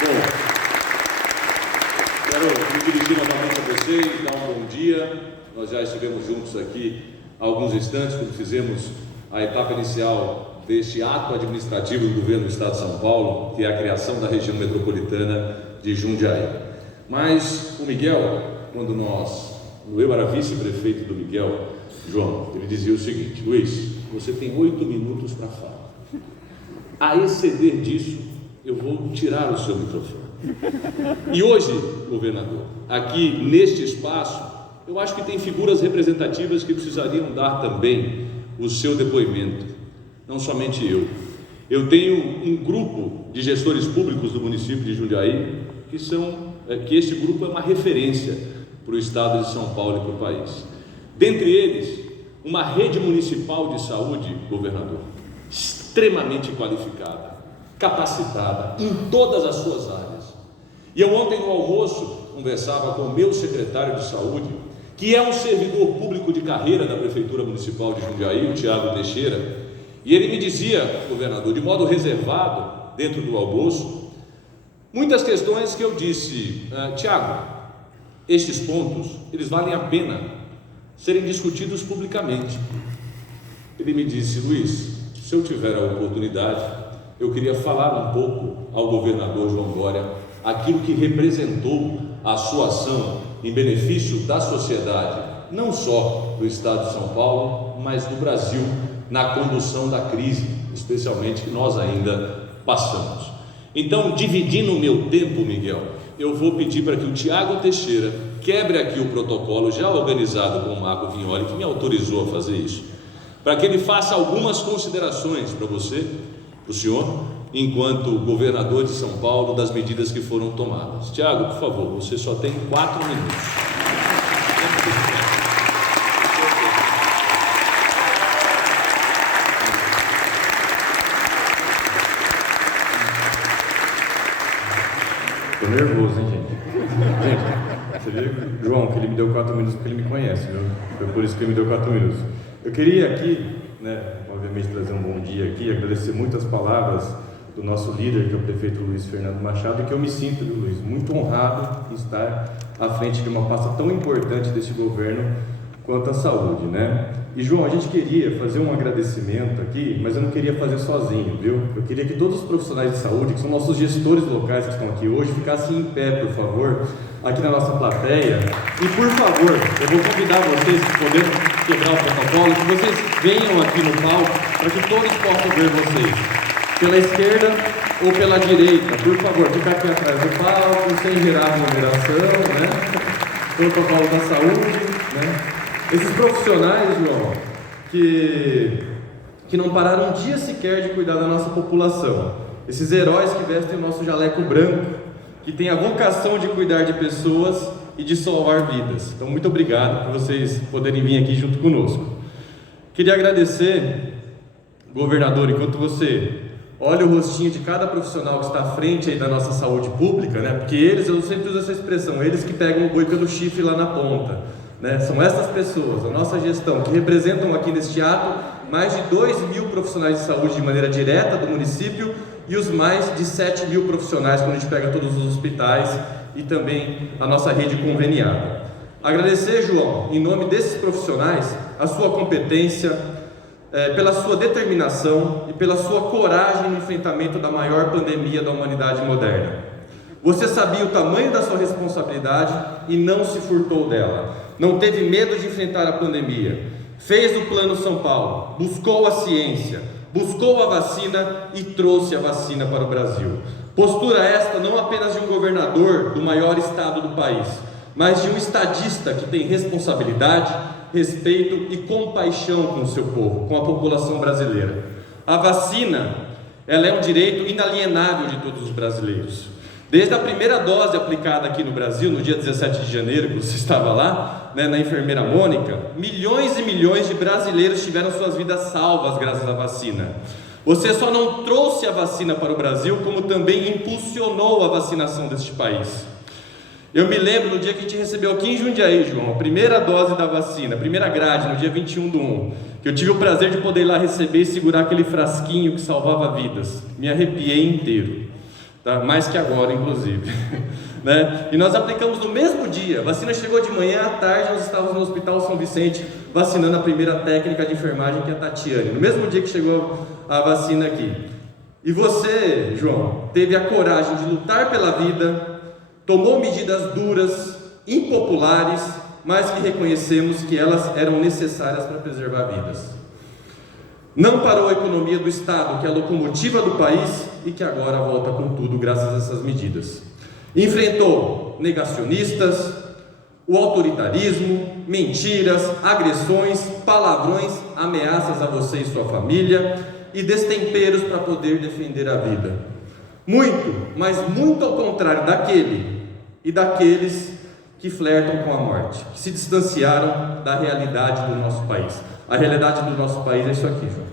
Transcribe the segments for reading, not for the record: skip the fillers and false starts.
Bom, quero me dirigir novamente a vocês, dar um bom dia. Nós já estivemos juntos aqui há alguns instantes, quando fizemos a etapa inicial deste ato administrativo do governo do Estado de São Paulo, que é a criação da região metropolitana de Jundiaí. Mas o Miguel, eu era vice-prefeito do Miguel, João, ele dizia o seguinte: Luiz, você tem 8 minutos para falar. A exceder disso, eu vou tirar o seu microfone. E hoje, governador, aqui neste espaço, eu acho que tem figuras representativas que precisariam dar também o seu depoimento, não somente eu. Eu tenho um grupo de gestores públicos do município de Jundiaí, que este grupo é uma referência para o estado de São Paulo e para o país. Dentre eles, uma rede municipal de saúde, governador, extremamente qualificada, capacitada em todas as suas áreas. E eu ontem no almoço conversava com o meu secretário de saúde, que é um servidor público de carreira da Prefeitura Municipal de Jundiaí, o Tiago Teixeira, e ele me dizia, governador, de modo reservado, dentro do almoço, muitas questões que eu disse: Tiago, estes pontos, eles valem a pena serem discutidos publicamente. Ele me disse: Luiz, se eu tiver a oportunidade, eu queria falar um pouco ao governador João Dória aquilo que representou a sua ação em benefício da sociedade, não só do estado de São Paulo, mas do Brasil, na condução da crise, especialmente que nós ainda passamos. Então, dividindo o meu tempo, Miguel, eu vou pedir para que o Tiago Teixeira quebre aqui o protocolo já organizado com o Marco Vignoli, que me autorizou a fazer isso, para que ele faça algumas considerações para você, para o senhor, enquanto governador de São Paulo, das medidas que foram tomadas. Tiago, por favor, você só tem 4 minutos. Tô nervoso, hein, gente? Gente, você viu, João, que ele me deu 4 minutos porque ele me conhece, viu? Foi por isso que ele me deu 4 minutos. Eu queria aqui, obviamente trazer um bom dia aqui, agradecer muitas palavras do nosso líder, que é o prefeito Luiz Fernando Machado, e que eu me sinto, viu, Luiz, muito honrado em estar à frente de uma pasta tão importante desse governo quanto a saúde, E João, a gente queria fazer um agradecimento aqui, mas eu não queria fazer sozinho, viu? Eu queria que todos os profissionais de saúde, que são nossos gestores locais que estão aqui hoje, ficassem em pé, por favor, aqui na nossa plateia. E por favor, eu vou convidar vocês, podendo quebrar o protocolo, que vocês venham aqui no palco para que todos possam ver vocês, pela esquerda ou pela direita. Por favor, ficar aqui atrás do palco, sem gerar aglomeração, protocolo da saúde, Esses profissionais, João, que não pararam um dia sequer de cuidar da nossa população, esses heróis que vestem o nosso jaleco branco, que têm a vocação de cuidar de pessoas e de salvar vidas. Então, muito obrigado por vocês poderem vir aqui junto conosco. Queria agradecer, governador, enquanto você olha o rostinho de cada profissional que está à frente aí da nossa saúde pública, porque eles, eu sempre uso essa expressão, eles que pegam o boi pelo chifre lá na ponta. São essas pessoas, a nossa gestão, que representam aqui neste ato mais de 2.000 profissionais de saúde de maneira direta do município e os mais de 7.000 profissionais quando a gente pega todos os hospitais e também a nossa rede conveniada. Agradecer, João, em nome desses profissionais, a sua competência, pela sua determinação e pela sua coragem no enfrentamento da maior pandemia da humanidade moderna. Você sabia o tamanho da sua responsabilidade e não se furtou dela. Não teve medo de enfrentar a pandemia. Fez o Plano São Paulo, buscou a ciência, buscou a vacina e trouxe a vacina para o Brasil. Postura esta não apenas de um governador do maior estado do país, mas de um estadista que tem responsabilidade, respeito e compaixão com o seu povo, com a população brasileira. A vacina, ela é um direito inalienável de todos os brasileiros. Desde a primeira dose aplicada aqui no Brasil, no dia 17 de janeiro, que você estava lá, na enfermeira Mônica, milhões e milhões de brasileiros tiveram suas vidas salvas graças à vacina. Você só não trouxe a vacina para o Brasil, como também impulsionou a vacinação deste país. Eu me lembro no dia que a gente recebeu aqui em Jundiaí, João, a primeira dose da vacina, a primeira grade, no dia 21/1, que eu tive o prazer de poder ir lá receber e segurar aquele frasquinho que salvava vidas. Me arrepiei inteiro. tá? Mais que agora, inclusive. Né? E nós aplicamos no mesmo dia. A vacina chegou de manhã, à tarde nós estávamos no Hospital São Vicente vacinando a primeira técnica de enfermagem, que é a Tatiane, no mesmo dia que chegou a vacina aqui. E você, João, teve a coragem de lutar pela vida, tomou medidas duras, impopulares, mas que reconhecemos que elas eram necessárias para preservar vidas. Não parou a economia do Estado, que é a locomotiva do país e que agora volta com tudo graças a essas medidas. Enfrentou negacionistas, o autoritarismo, mentiras, agressões, palavrões, ameaças a você e sua família e destemperos para poder defender a vida. Muito, mas muito ao contrário daquele e daqueles que flertam com a morte, que se distanciaram da realidade do nosso país. A realidade do nosso país é isso aqui, João.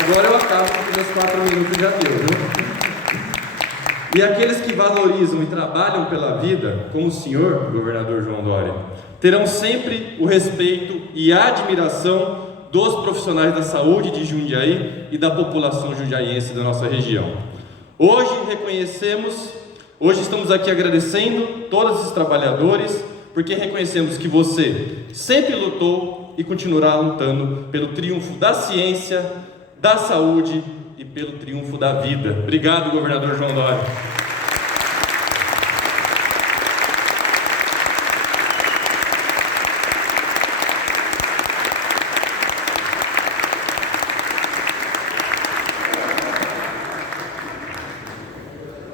Agora eu acabo porque meus 4 minutos já deu, viu? E aqueles que valorizam e trabalham pela vida, como o senhor, governador João Dória, terão sempre o respeito e a admiração dos profissionais da saúde de Jundiaí e da população jundiaiense da nossa região. Hoje estamos aqui agradecendo todos esses trabalhadores, porque reconhecemos que você sempre lutou e continuará lutando pelo triunfo da ciência, da saúde e pelo triunfo da vida. Obrigado, governador João Dória.